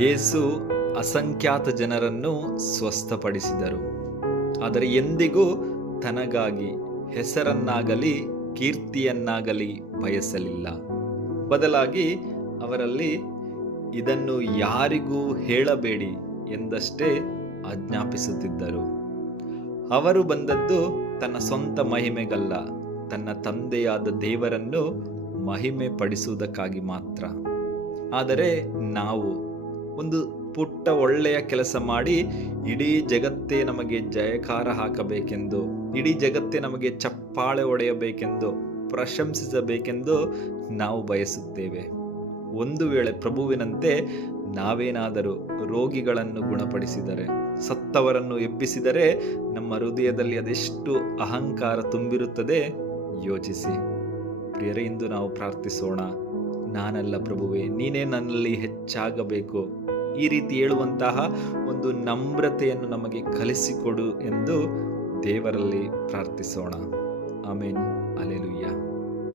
ಯೇಸು ಅಸಂಖ್ಯಾತ ಜನರನ್ನು ಸ್ವಸ್ಥಪಡಿಸಿದರು, ಆದರೆ ಎಂದಿಗೂ ತನಗಾಗಿ ಹೆಸರನ್ನಾಗಲಿ ಕೀರ್ತಿಯನ್ನಾಗಲಿ ಬಯಸಲಿಲ್ಲ. ಬದಲಾಗಿ ಅವರಲ್ಲಿ ಇದನ್ನು ಯಾರಿಗೂ ಹೇಳಬೇಡಿ ಎಂದಷ್ಟೇ ಆಜ್ಞಾಪಿಸುತ್ತಿದ್ದರು. ಅವರು ಬಂದದ್ದು ತನ್ನ ಸ್ವಂತ ಮಹಿಮೆಗಲ್ಲ, ತನ್ನ ತಂದೆಯಾದ ದೇವರನ್ನು ಮಹಿಮೆ ಪಡಿಸುವುದಕ್ಕಾಗಿ ಮಾತ್ರ. ಆದರೆ ನಾವು ಒಂದು ಪುಟ್ಟ ಒಳ್ಳೆಯ ಕೆಲಸ ಮಾಡಿ ಇಡೀ ಜಗತ್ತೇ ನಮಗೆ ಜಯಕಾರ ಹಾಕಬೇಕೆಂದು, ಇಡೀ ಜಗತ್ತೇ ನಮಗೆ ಚಪ್ಪಾಳೆ ಹೊಡೆಯಬೇಕೆಂದು, ಪ್ರಶಂಸಿಸಬೇಕೆಂದು ನಾವು ಬಯಸುತ್ತೇವೆ. ಒಂದು ವೇಳೆ ಪ್ರಭುವಿನಂತೆ ನಾವೇನಾದರೂ ರೋಗಿಗಳನ್ನು ಗುಣಪಡಿಸಿದರೆ, ಸತ್ತವರನ್ನು ಎಬ್ಬಿಸಿದರೆ ನಮ್ಮ ಹೃದಯದಲ್ಲಿ ಅದೆಷ್ಟು ಅಹಂಕಾರ ತುಂಬಿರುತ್ತದೆ ಯೋಚಿಸಿ. ಪ್ರಿಯರೇ, ಇಂದು ನಾವು ಪ್ರಾರ್ಥಿಸೋಣ. ನಾನಲ್ಲ ಪ್ರಭುವೇ, ನೀನೇ ನನ್ನಲ್ಲಿ ಹೆಚ್ಚಾಗಬೇಕು. ಈ ರೀತಿ ಹೇಳುವಂತಹ ಒಂದು ನಮ್ರತೆಯನ್ನು ನಮಗೆ ಕಲಿಸಿಕೊಡು ಎಂದು ದೇವರಲ್ಲಿ ಪ್ರಾರ್ಥಿಸೋಣ. ಆಮೆನ್. ಹಲ್ಲೆಲೂಯಾ.